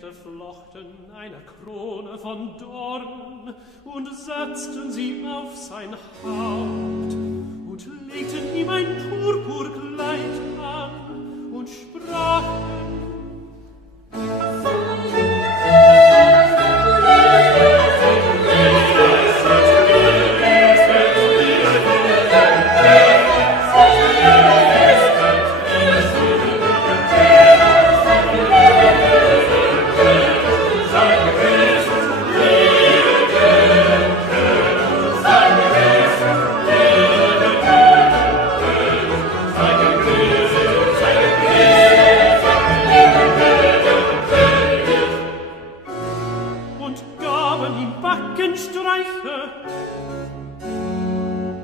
Knechte flochten eine Krone von Dorn und setzten sie auf sein Haupt und legten ihm ein Purpurkleid an und sprachen: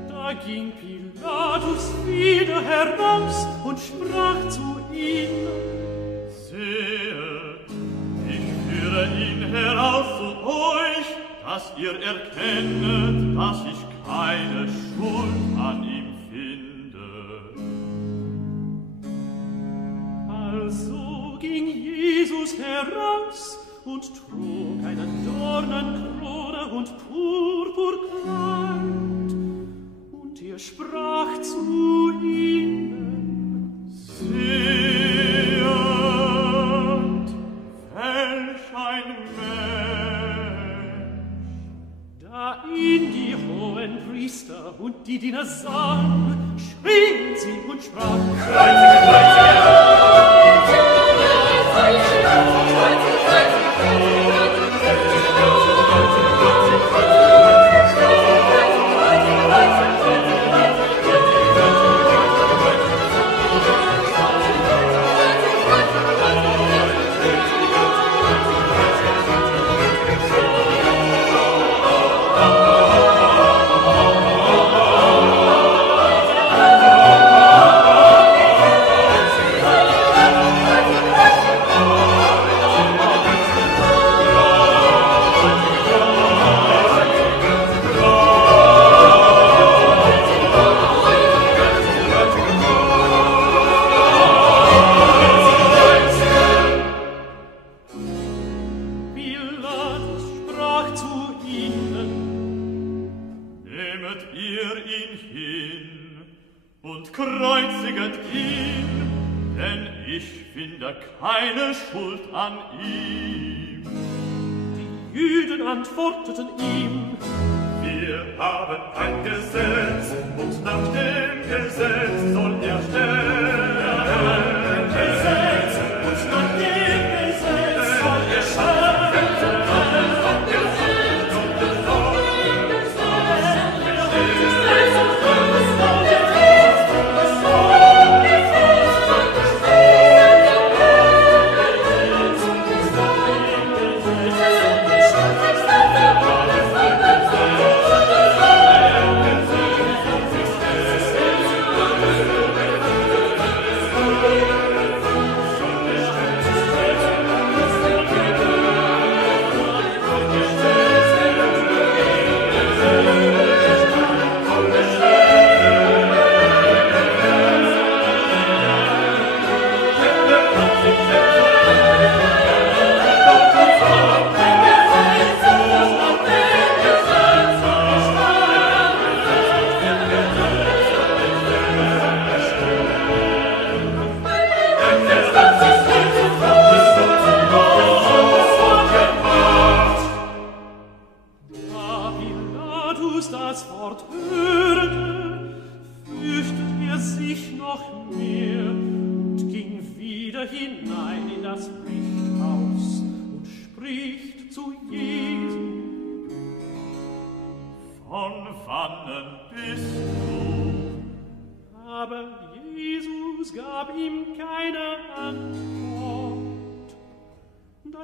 Da ging Pilatus wieder heraus und sprach zu ihnen: Sehet, ich führe ihn heraus zu euch, dass ihr erkennet, dass ich keine Schuld an ihm finde. Also ging Jesus heraus und trug eine Dornenkrone und Purpurkleid, und er sprach zu ihnen: Sehet, welch ein Mensch! Da ihn die hohen Priester und die Diener sahen, schrien sie und sprachen: Kreuzige, kreuzige! Keine Schuld an ihm. Die Juden antworteten ihm: Wir haben ein Gesetz, und nach dem Gesetz soll er sterben. Ein Gesetz, und nach dem Gesetz soll er sterben.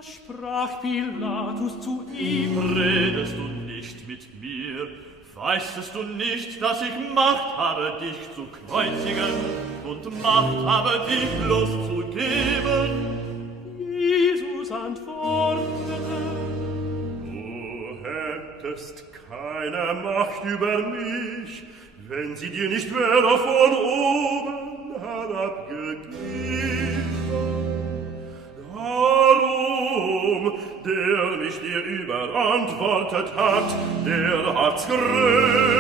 Sprach Pilatus zu ihm: Redest du nicht mit mir? Weißtest du nicht, dass ich Macht habe, dich zu kreuzigen und Macht habe, dich loszugeben? Jesus antwortete: Du hättest keine Macht über mich, wenn sie dir nicht wäre von oben herabgegeben. Darum König dir überantwortet hat, der hat's größer